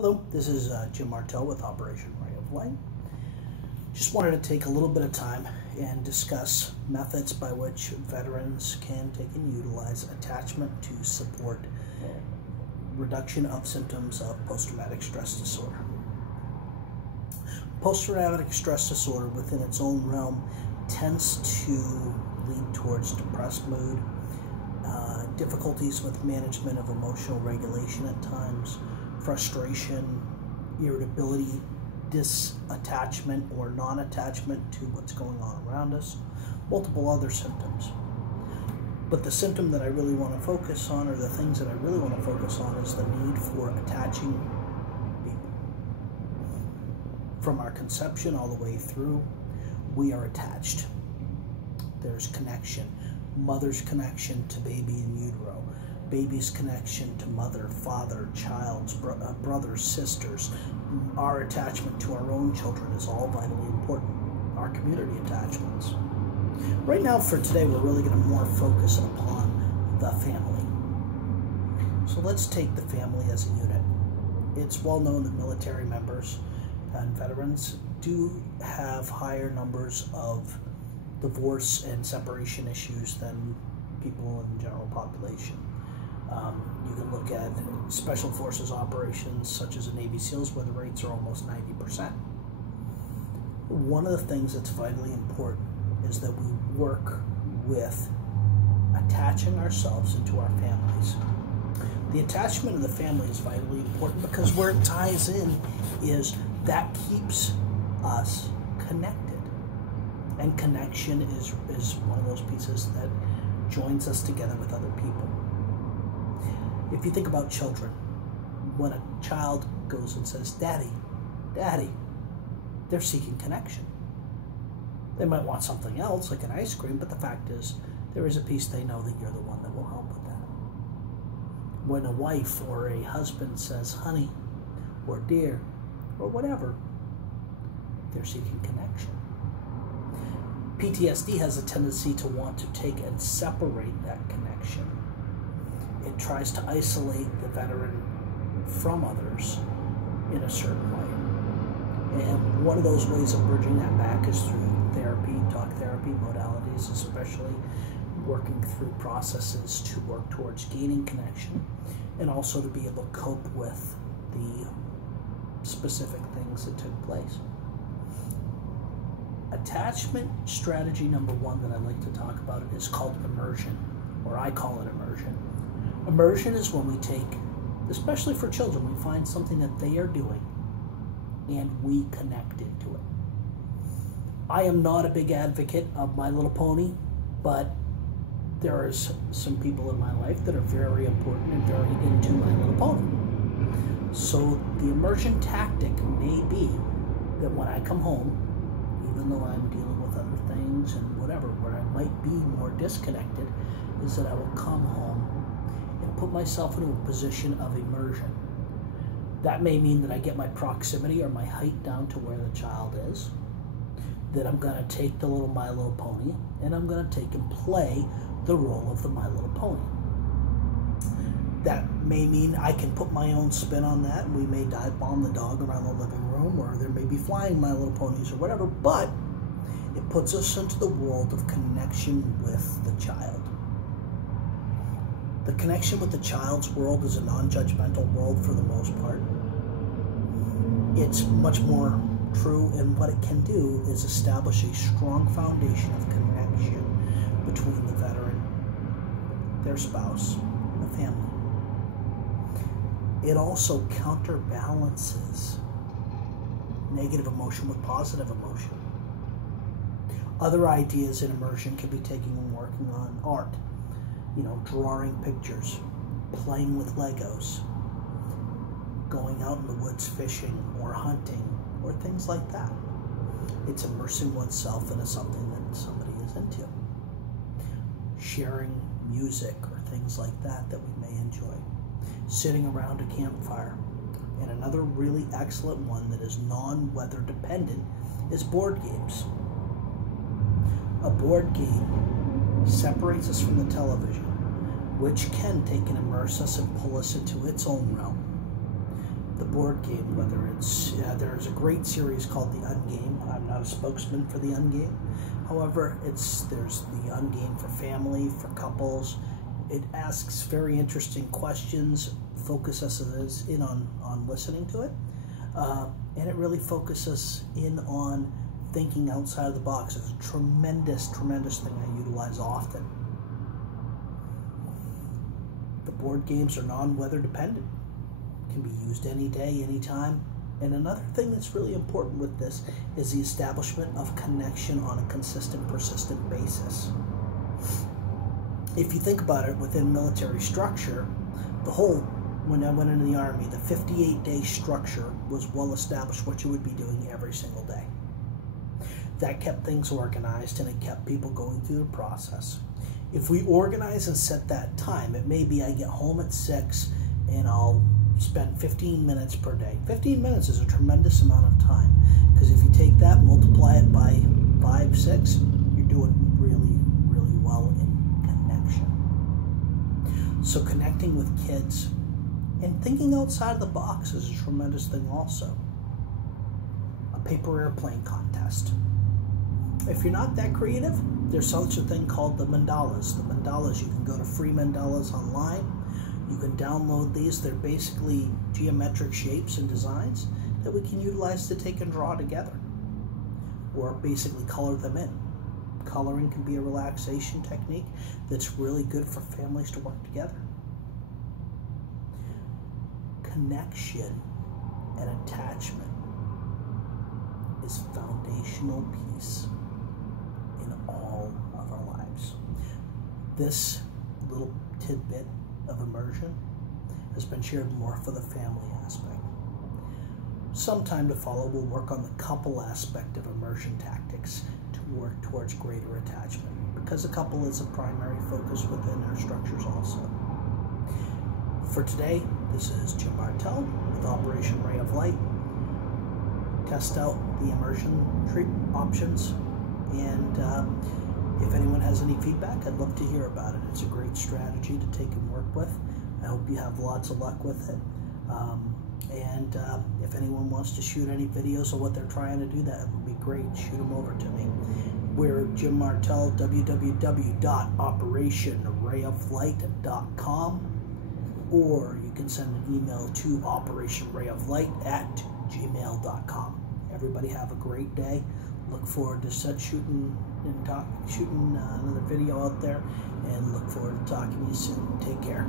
Hello, this is Jim Martell with Operation Ray of Light. Just wanted to take a little bit of time and discuss methods by which veterans can take and utilize attachment to support reduction of symptoms of post-traumatic stress disorder. Post-traumatic stress disorder within its own realm tends to lead towards depressed mood, difficulties with management of emotional regulation at times, frustration, irritability, disattachment or non-attachment to what's going on around us, multiple other symptoms. But the symptom that I really want to focus on, or the things that I really want to focus on, is the need for attaching people. From our conception all the way through, we are attached. There's connection. Mother's connection to baby in utero. Baby's connection to mother, father, child's, brothers, sisters. Our attachment to our own children is all vitally important. Our community attachments. Right now, for today, we're really going to more focus upon the family. So let's take the family as a unit. It's well known that military members and veterans do have higher numbers of divorce and separation issues than people in the general population. You can look at special forces operations such as the Navy SEALs, where the rates are almost 90%. One of the things that's vitally important is that we work with attaching ourselves into our families. The attachment of the family is vitally important because where it ties in is that keeps us connected. And connection is one of those pieces that joins us together with other people. If you think about children, when a child goes and says, "Daddy, Daddy," they're seeking connection. They might want something else, like an ice cream, but the fact is, there is a piece they know that you're the one that will help with that. When a wife or a husband says, "Honey," or "Dear," or whatever, they're seeking connection. PTSD has a tendency to want to take and separate that connection. It tries to isolate the veteran from others in a certain way. And one of those ways of bridging that back is through therapy, talk therapy modalities, especially working through processes to work towards gaining connection and also to be able to cope with the specific things that took place. Attachment strategy number one that I like to talk about is called immersion, or I call it immersion. Immersion is when we take, especially for children, we find something that they are doing and we connect into it. I am not a big advocate of My Little Pony, but there are some people in my life that are very important and very into My Little Pony. So the immersion tactic may be that when I come home, even though I'm dealing with other things and whatever, where I might be more disconnected, is that I will come home and put myself into a position of immersion. That may mean that I get my proximity or my height down to where the child is, that I'm going to take the little My Little Pony and I'm going to take and play the role of the My Little Pony. That may mean I can put my own spin on that, and we may dive bomb the dog around the living room, or there may be flying My Little Ponies or whatever, but it puts us into the world of connection with the child. The connection with the child's world is a non-judgmental world for the most part. It's much more true, and what it can do is establish a strong foundation of connection between the veteran, their spouse, and the family. It also counterbalances negative emotion with positive emotion. Other ideas in immersion can be taking and working on art, drawing pictures, playing with Legos, going out in the woods fishing or hunting or things like that. It's immersing oneself into something that somebody is into. Sharing music or things like that we may enjoy. Sitting around a campfire. And another really excellent one that is non-weather dependent is board games. A board game separates us from the television, which can take and immerse us and pull us into its own realm. the board game, whether it's, there's a great series called The Ungame. I'm not a spokesman for The Ungame. However, there's The Ungame for family, for couples. It asks very interesting questions, focuses in on listening to it, and it really focuses in on thinking outside of the box. It's a tremendous, tremendous thing I utilize often. The board games are non-weather dependent. Can be used any day, anytime. And another thing that's really important with this is the establishment of connection on a consistent, persistent basis. If you think about it, within military structure, when I went into the Army, the 58-day structure was well established what you would be doing every single day. That kept things organized, and it kept people going through the process. If we organize and set that time, it may be I get home at 6 and I'll spend 15 minutes per day. 15 minutes is a tremendous amount of time, because if you take that, multiply it by 5, 6, you're doing really, really well in connection. So connecting with kids and thinking outside of the box is a tremendous thing also. A paper airplane contest. If you're not that creative, there's such a thing called the mandalas. The mandalas, you can go to free mandalas online. You can download these. They're basically geometric shapes and designs that we can utilize to take and draw together, or basically color them in. Coloring can be a relaxation technique that's really good for families to work together. Connection and attachment is foundational piece in all of our lives. This little tidbit of immersion has been shared more for the family aspect. Sometime to follow, we'll work on the couple aspect of immersion tactics to work towards greater attachment, because a couple is a primary focus within our structures also. For today, this is Jim Martell with Operation Ray of Light. Test out the immersion treatment options, and if anyone has any feedback, I'd love to hear about it. It's a great strategy to take and work with. I hope you have lots of luck with it. And if anyone wants to shoot any videos of what they're trying to do, that would be great. Shoot them over to me. We're Jim Martell, www.operationrayoflight.com, or you can send an email to operationrayoflight@gmail.com. Everybody have a great day. Look forward to shooting another video out there, and look forward to talking to you soon. Take care.